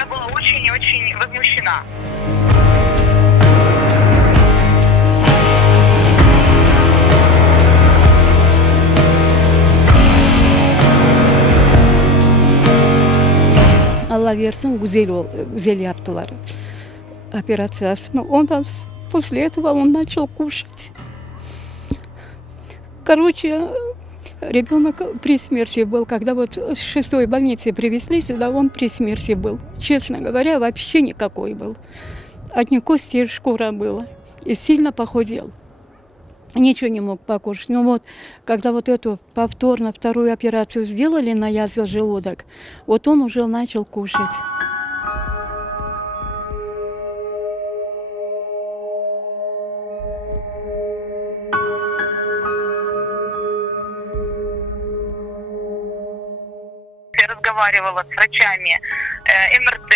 я была очень и очень возмущена. Алла версін, güzel yaptılar операциясını. Ondan после этого он начал кушать. Короче, ребенок при смерти был. Когда вот с 6-й больницы привезли сюда, он при смерти был. Честно говоря, вообще никакой был. Одни кости и шкура было. И сильно похудел. Ничего не мог покушать. Но вот, когда вот эту повторно вторую операцию сделали на язве желудок, вот он уже начал кушать. Я разговаривала с врачами, МРТ,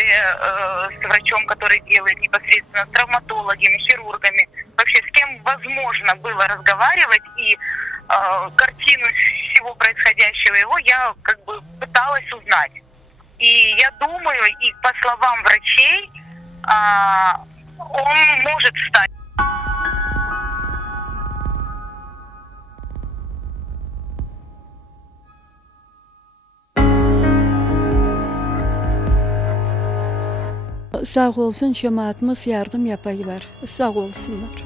с врачом, который делает непосредственно, с травматологами, хирургами. Вообще с кем возможно было разговаривать, и картину всего происходящего его я как бы пыталась узнать. И я думаю, и по словам врачей, он может встать. Sağ olsun cemaatimiz yardım yapıyorlar. Sağ olsunlar.